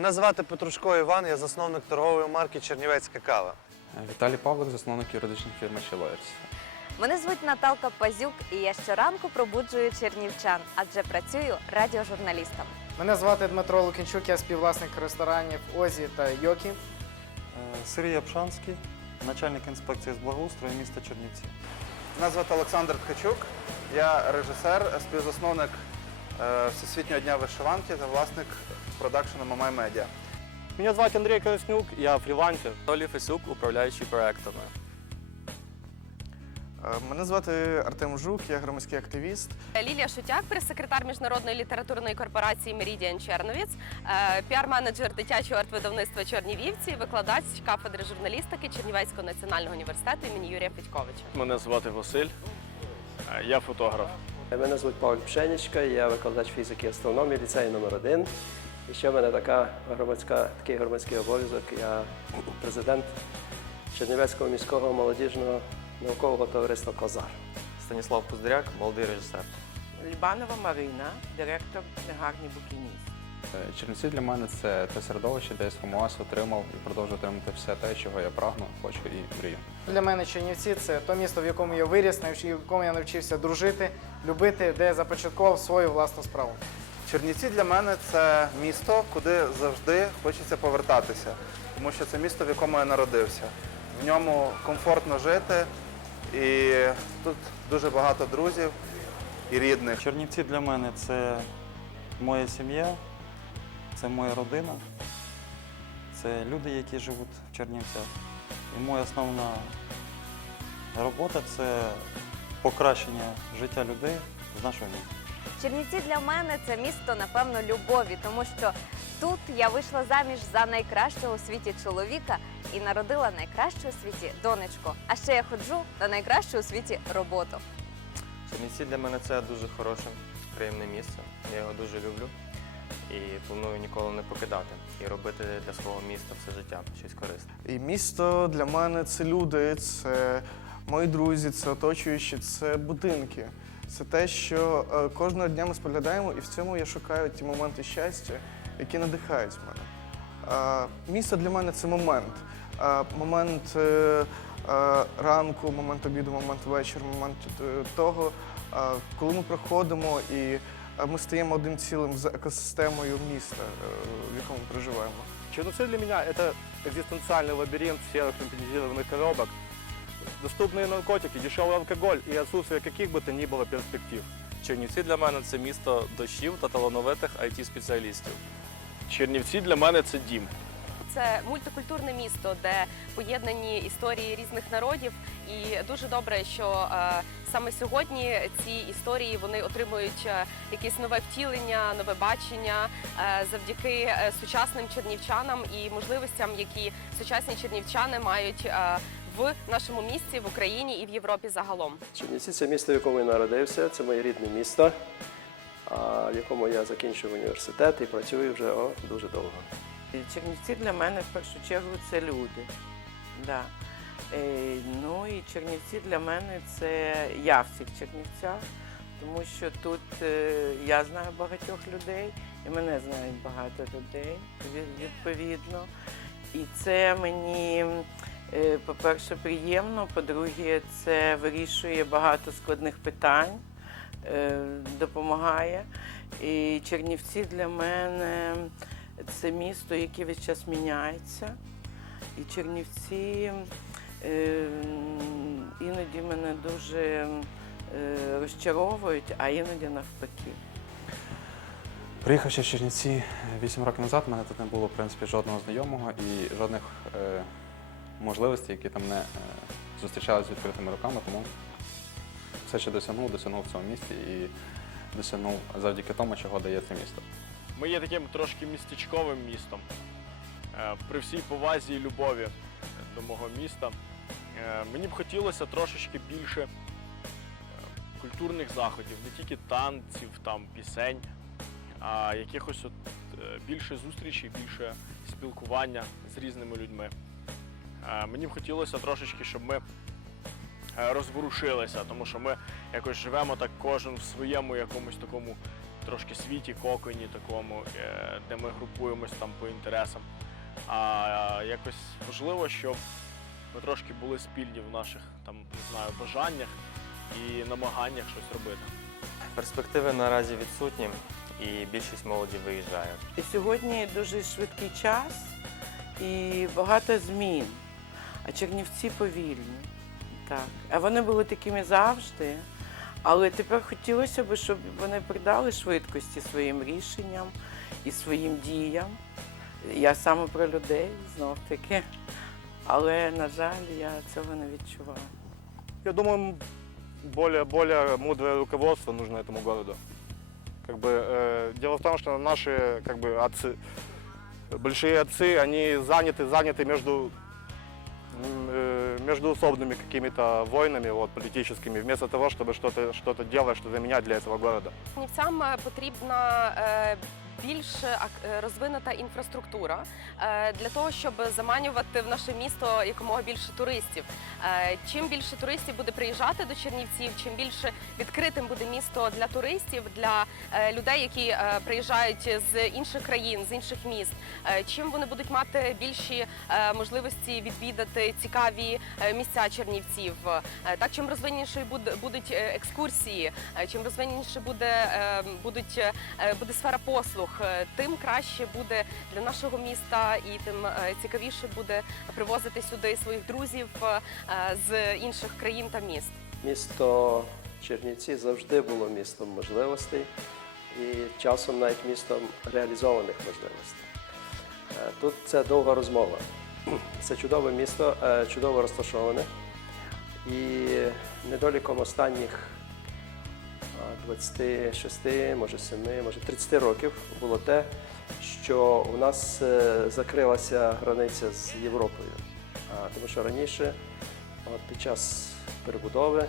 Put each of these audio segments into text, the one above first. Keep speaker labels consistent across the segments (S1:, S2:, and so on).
S1: Мене звати Петрушко Іван, я засновник торгової марки Чернівецька кава.
S2: Віталій Павлик, засновник юридичної фірми Чилоєрс.
S3: Мене звуть Наталка Пазюк, і я щоранку пробуджую чернівчан, адже працюю радіожурналістом.
S4: Мене звати Дмитро Лукінчук, я співвласник ресторанів Озі та Йокі.
S5: Е, Сергій Апшанський, начальник інспекції з благоустрою міста Чернівці.
S1: Мене звати Олександр Ткачук, я режисер, співзасновник Всесвітнього дня вишиванки та власник продакшену Мамай Медіа.
S6: Меня звать Андрей Колеснюк, я фрилансер.
S7: Толі Фесюк, управляючий проектами.
S8: Е, Мене звати Артем Жук, я громадський активіст.
S9: Лілія Шутяк, прес-секретар міжнародної літературної корпорації Meridian Черновіць, е, піар-менеджер дитячого артвидавництва Чернівівці, викладач кафедри журналістики Чернівецького національного університету імені Юрія Федьковича.
S6: Мене звати Василь, е, я фотограф.
S10: Мене звуть Павло Пшенічка, я викладач фізики і астрономії ліцею номер 1 І ще в мене така громадська, такий громадський обов'язок. Я президент Чернівецького міського молодіжного наукового товариства Козар.
S7: Станіслав Пуздряк, молодий режисер.
S11: Лібанова Марина, директор книгарні Букініст.
S2: Е, Чернівці для мене це те середовище, де я сформувався, отримав і продовжую отримати все те, чого я прагну, хочу і мрію.
S4: Для мене Чернівці це то місто, в якому я виріс, в якому я навчився дружити, любити, де я започаткував свою власну справу.
S1: Чернівці для мене це місто, куди завжди хочеться повертатися, тому що це місто, в якому я народився. В ньому комфортно жити, і тут дуже багато друзів і рідних.
S5: Чернівці для мене це моя сім'я, це моя родина, це люди, які живуть в Чернівцях. І моя основна робота це покращення життя людей з нашого міста.
S3: Чернівці для мене це місто, напевно, любові, тому що тут я вийшла заміж за найкращого у світі чоловіка і народила найкращу у світі донечку. А ще я ходжу на найкращу у світі роботу.
S7: Чернівці для мене це дуже хороше, приємне місце. Я його дуже люблю і планую ніколи не покидати і робити для свого міста все життя щось корисне.
S8: І місто для мене це люди, це мої друзі, це оточуючі, це будинки. Це те, що е, кожного дня ми споглядаємо, і в цьому я шукаю ті моменти щастя, які надихають мене. Е, Місто для мене це момент. Е, Момент е, е, ранку, момент обіду, момент вечора, момент е, того, е, коли ми приходимо і е, ми стаємо одним цілим з екосистемою міста, е, в якому проживаємо.
S6: Черновцы для меня это экзистенциальный лабиринт серых синтезированных коробок, доступные наркотики, дешевый алкоголь и отсутствие каких бы то ни было перспектив.
S7: Чернівці для мене це місто дощів та талановитих it спеціалістів
S6: Чернівці для мене це дім.
S9: Це мультикультурне місто, де поєднані історії різних народів. І дуже добре, що е, саме сьогодні ці історії вони отримують е, якесь нове втілення, нове бачення е, завдяки е, сучасним чернівчанам і можливостям, які сучасні чернівчани мають е, в нашому місті, в Україні і в Європі загалом.
S10: Чернівці це місто, в якому я народився, це моє рідне місто, в якому я закінчив університет і працюю вже о, дуже довго.
S11: Чернівці для мене в першу чергу це люди. Да. Е, ну і Чернівці для мене це я в цих Чернівцях, тому що тут е, я знаю багатьох людей, і мене знають багато людей від- відповідно. І це мені, по-перше, приємно, по-друге, це вирішує багато складних питань, е, допомагає. І Чернівці для мене це місто, яке весь час міняється. І Чернівці е, іноді мене дуже е, розчаровують, а іноді навпаки.
S2: Приїхавши в Чернівці 8 років назад, мене тут не було в принципі жодного знайомого і жодних можливостей, які там мене е, зустрічали з відкритими руками, тому все, що досягнув, досягнув в цьому місті і досягнув завдяки тому, чого дає це місто.
S6: Ми є таким трошки містечковим містом. Е, При всій повазі і любові до мого міста. е, Мені б хотілося трошечки більше культурних заходів, не тільки танців, там, пісень, а якихось от більше зустрічей, більше спілкування з різними людьми. Е, Мені б хотілося трошечки, щоб ми е, розворушилися, тому що ми якось живемо так кожен в своєму якомусь такому трошки світі, коконі такому, е, де ми групуємось там по інтересам. А якось важливо, щоб ми трошки були спільні в наших там, не знаю, бажаннях і намаганнях щось робити.
S7: Перспективи наразі відсутні, і більшість молоді виїжджає.
S11: І сьогодні дуже швидкий час і багато змін А Чернівці повільні. Так. А вони були такими завжди. Але тепер хотілося б, щоб вони придали швидкості своїм рішенням і своїм діям. Я саме про людей знов таки. Але, на жаль, я цього не відчуваю.
S12: Я думаю, более, более мудрое руководство нужно этому городу. Как бы, э, дело в том, что наши как бы, отцы, большие отцы, они заняты, заняты между, м, э, междуусобными какими-то войнами вот, политическими, вместо того, чтобы что-то что делать, что-то менять для этого города.
S9: Чернівцям е, потрібна е, більш ак- е, розвинута інфраструктура е, для того, щоб заманювати в наше місто якомога більше туристів. Е, Чим більше туристів буде приїжджати до Чернівців, чим більше відкритим буде місто для туристів, для е, людей, які е, приїжджають з інших країн, з інших міст, е, чим вони будуть мати більші е, можливості відвідати цікаві е, місця Чернівців. Е, Так, чим розвиненішою будуть е, екскурсії, е, чим розвиненіше буде, е, будуть, е, буде сфера послуг, е, тим краще буде для нашого міста і тим е, цікавіше буде привозити сюди своїх друзів е, з інших країн та міст.
S10: Місто Чернівці завжди було містом можливостей і часом навіть містом реалізованих можливостей. Тут це довга розмова. Це чудове місто, чудово розташоване. І недоліком останніх 26, може 7, може 30 років було те, що у нас е, закрилася границя з Європою. Тому що раніше, от під час перебудови,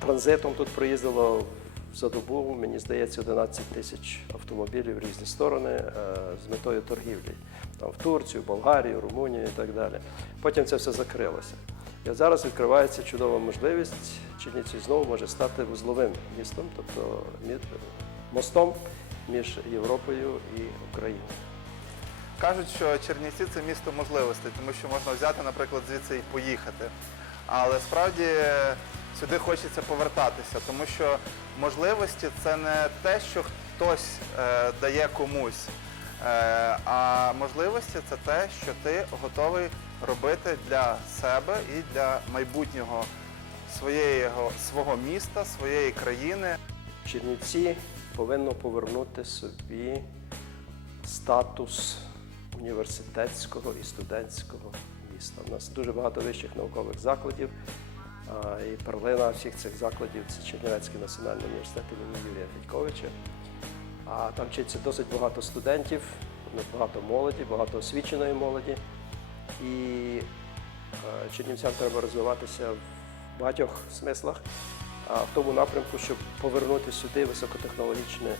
S10: транзитом тут проїздило за добу, мені здається, 11 тисяч автомобілів в різні сторони е, з метою торгівлі. Там, в Турцію, Болгарію, Румунію і так далі. Потім це все закрилося. І зараз відкривається чудова можливість. Чернівці знову може стати вузловим містом, тобто мостом між Європою і Україною.
S1: Кажуть, що Чернівці це місто можливостей, тому що можна взяти, наприклад, звідси і поїхати. Але справді сюди хочеться повертатися, тому що можливості це не те, що хтось е, дає комусь, е, а можливості це те, що ти готовий робити для себе і для майбутнього своєї, свого міста, своєї країни.
S10: Чернівці повинно повернути собі статус університетського і студентського міста. У нас дуже багато вищих наукових закладів, і перлина всіх цих закладів це Чернівецький національний університет імені Юрія Федьковича. А там вчиться досить багато студентів, багато молоді, багато освіченої молоді. І чернівцям треба розвиватися в багатьох смислах а в тому напрямку, щоб повернути сюди високотехнологічне е,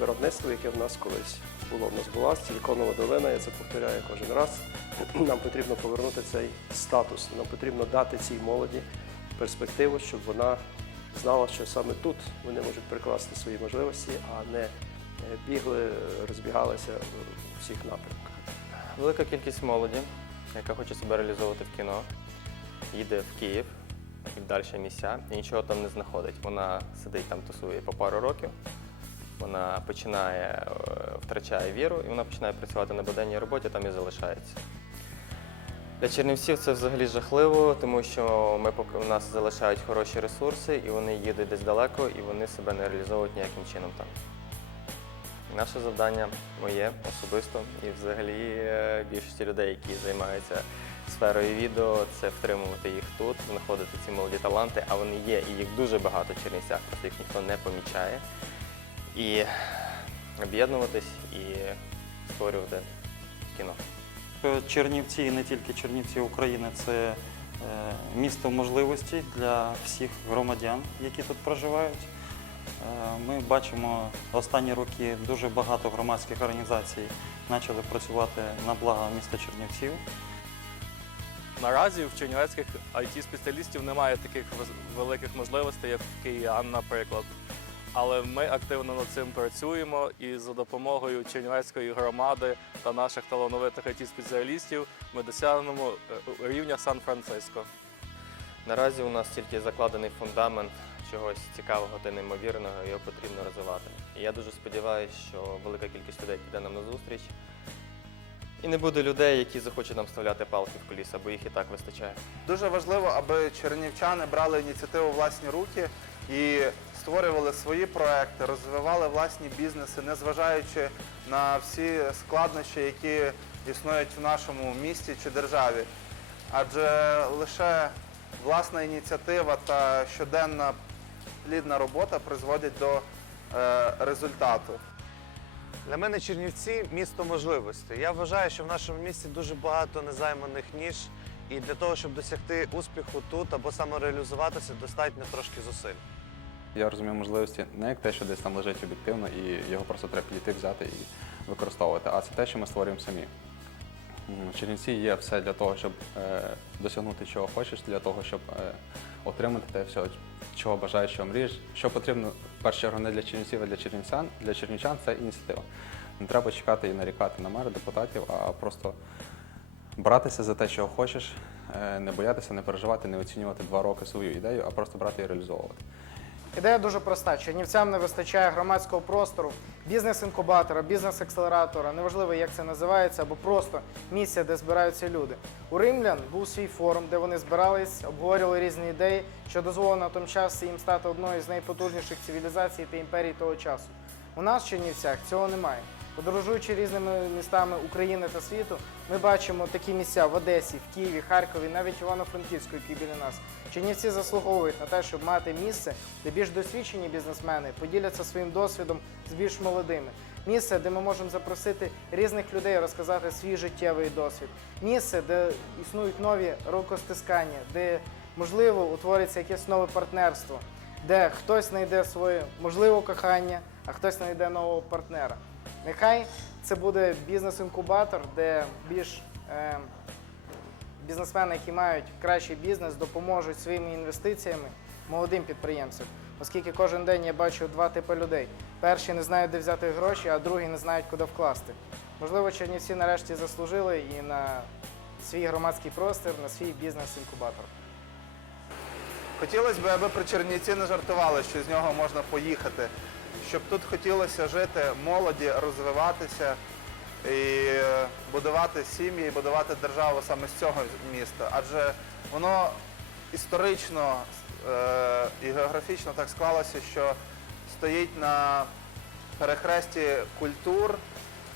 S10: виробництво, яке в нас колись було. В нас була силіконова долина, я це повторяю кожен раз. Нам потрібно повернути цей статус. Нам потрібно дати цій молоді перспективу, щоб вона знала, що саме тут вони можуть прикласти свої можливості, а не е, бігли, розбігалися у всіх напрямках.
S7: Велика кількість молоді, яка хоче себе реалізовувати в кіно, їде в Київ і в далі місця і нічого там не знаходить. Вона сидить там, тусує по пару років, вона починає, е, втрачає віру і вона починає працювати на буденній роботі, там і залишається. Для чернівців це взагалі жахливо, тому що ми у нас залишають хороші ресурси, і вони їдуть десь далеко, і вони себе не реалізовують ніяким чином там. Наше завдання моє особисто і взагалі е, більшості людей, які займаються сферою відео, це втримувати їх тут, знаходити ці молоді таланти, а вони є, і їх дуже багато в Чернівцях, просто їх ніхто не помічає. І об'єднуватись і створювати кіно.
S5: Чернівці і не тільки Чернівці України це е, місто можливостей для всіх громадян, які тут проживають. Е, Ми бачимо останні роки дуже багато громадських організацій почали працювати на благо міста Чернівців.
S13: Наразі в чернівецьких it спеціалістів немає таких великих можливостей, як в киян, наприклад. але ми активно над цим працюємо і за допомогою Чернівецької громади та наших талановитих it спеціалістів ми досягнемо е, рівня Сан-Франциско.
S7: Наразі у нас тільки закладений фундамент чогось цікавого та неймовірного, його потрібно розвивати. І я дуже сподіваюся, що велика кількість людей піде нам на зустріч. І не буде людей, які захочуть нам вставляти палки в коліса, бо їх і так вистачає.
S1: Дуже важливо, аби чернівчани брали ініціативу в власні руки і створювали свої проекти, розвивали власні бізнеси, незважаючи на всі складнощі, які існують в нашому місті чи державі. Адже лише власна ініціатива та щоденна плідна робота призводять до е, результату.
S14: Для мене Чернівці місто можливостей. Я вважаю, що в нашому місті дуже багато незайманих ніж, і для того, щоб досягти успіху тут або самореалізуватися, достатньо трошки зусиль.
S2: Я розумію можливості не як те, що десь там лежить об'єктивно, і його просто треба підійти, взяти і використовувати, а це те, що ми створюємо самі. В Чернівці є все для того, щоб е, досягнути чого хочеш, для того, щоб е, отримати те все, чого бажаєш, що мрієш. Що потрібно в першу чергу не для чернівців, а для чернівцян. Для чернівчан це ініціатива. Не треба чекати і нарікати на мери, депутатів, а просто братися за те, чого хочеш, е, не боятися, не переживати, не оцінювати два роки свою ідею, а просто брати і реалізовувати.
S4: Ідея дуже проста. Чернівцям не вистачає громадського простору, бізнес-інкубатора, бізнес-акселератора, неважливо, як це називається, або просто місця, де збираються люди. У римлян був свій форум, де вони збирались, обговорювали різні ідеї, що дозволило на тому часі їм стати одною з найпотужніших цивілізацій та імперій того часу. У нас в Чернівцях цього немає. Подорожуючи різними містами України та світу, ми бачимо такі місця в Одесі, в Києві, Харкові, навіть Івано-Франківську, які біля нас. Чернівці заслуговують на те, щоб мати місце, де більш досвідчені бізнесмени поділяться своїм досвідом з більш молодими. Місце, де ми можемо запросити різних людей розказати свій життєвий досвід. Місце, де існують нові рукостискання, де можливо утвориться якесь нове партнерство, де хтось знайде своє можливе кохання, а хтось знайде нового партнера. Нехай це буде бізнес-інкубатор, де більш е, бізнесмени, які мають кращий бізнес, допоможуть своїми інвестиціями молодим підприємцям. Оскільки кожен день я бачу два типи людей: перші не знають, де взяти гроші, а другі не знають, куди вкласти. Можливо, Чернівці нарешті заслужили і на свій громадський простір, на свій бізнес-інкубатор.
S1: Хотілося б, аби при Чернівці не жартували, що з нього можна поїхати, щоб тут хотілося жити молоді, розвиватися і будувати сім'ї, будувати державу саме з цього міста. Адже воно історично е, і географічно так склалося, що стоїть на перехресті культур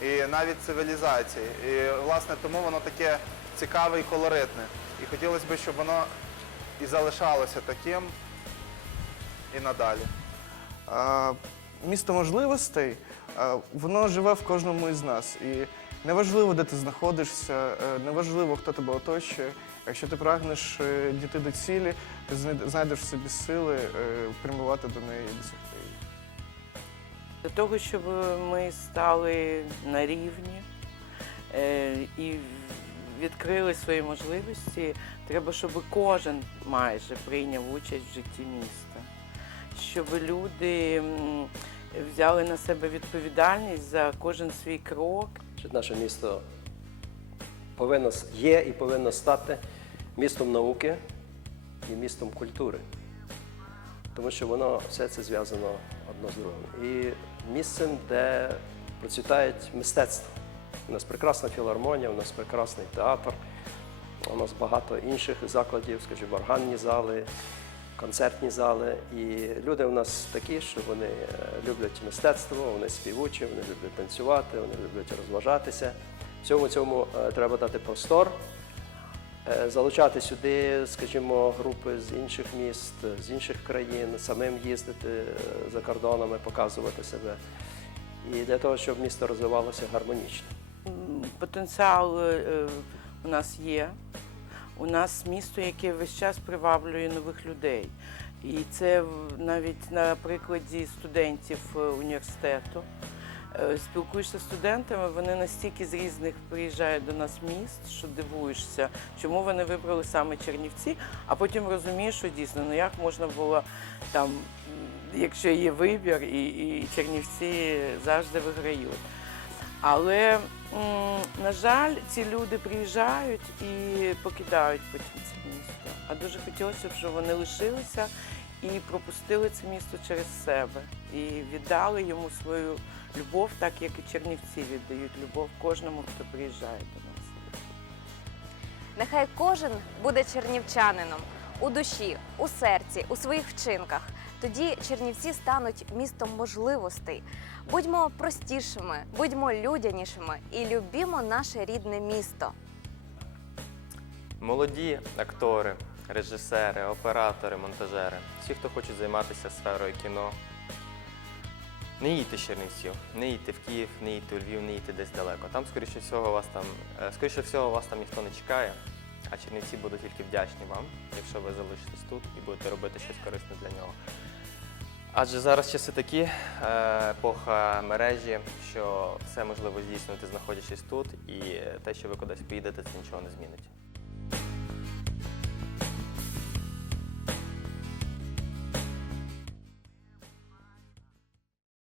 S1: і навіть цивілізацій. І власне тому воно таке цікаве і колоритне. І хотілося б, щоб воно і залишалося таким і надалі.
S8: Місто можливостей, воно живе в кожному із нас. І неважливо, де ти знаходишся, е, неважливо, хто тебе оточує. Якщо ти прагнеш е, дійти до цілі, ти знайдеш в собі сили е, прямувати до неї і досягти її.
S11: Для того, щоб ми стали на рівні і відкрили свої можливості, треба, щоб кожен майже прийняв участь в житті міста, щоб люди взяли на себе відповідальність за кожен свій крок.
S10: наше місто повинно є і повинно стати містом науки і містом культури. Тому що воно все це зв'язано одно з другим. І місцем, де процвітають мистецтво. У нас прекрасна філармонія, у нас прекрасний театр, у нас багато інших закладів, скажімо, органні зали, концертні зали. І люди у нас такі, що вони е, люблять мистецтво, вони співучі, вони люблять танцювати, вони люблять розважатися. Всьому цьому е, треба дати простор, е, залучати сюди, скажімо, групи з інших міст, з інших країн, самим їздити за кордонами, показувати себе. І для того, щоб місто розвивалося гармонічно.
S11: Потенціал у нас є. У нас місто, яке весь час приваблює нових людей. І це навіть на прикладі студентів е, університету. Е, Спілкуєшся з студентами, вони настільки з різних приїжджають до нас міст, що дивуєшся, чому вони вибрали саме Чернівці, а потім розумієш, що дійсно, ну як можна було там якщо є вибір, і, і Чернівці завжди виграють. Але, на жаль, ці люди приїжджають і покидають потім це місто. А дуже хотілося б, щоб вони лишилися і пропустили це місто через себе і віддали йому свою любов, так як і Чернівці віддають любов кожному, хто приїжджає до нас.
S3: Нехай кожен буде чернівчанином у душі, у серці, у своїх вчинках. Тоді Чернівці стануть містом можливостей. Будьмо простішими, будьмо людянішими і любімо наше рідне місто.
S7: Молоді актори, режисери, оператори, монтажери, всі, хто хочуть займатися сферою кіно. Не їдьте Чернівців, не їдьте в Київ, не їдьте у Львів, не їдьте десь далеко. Там, скоріше всього, вас там, е, скоріше всього, вас там ніхто не чекає, а Чернівці будуть тільки вдячні вам, якщо ви залишитесь тут і будете робити щось корисне для нього. Адже зараз часи такі, е, епоха мережі, що все можливо здійснити, знаходячись тут, і те, що ви кудись поїдете, це нічого не змінить.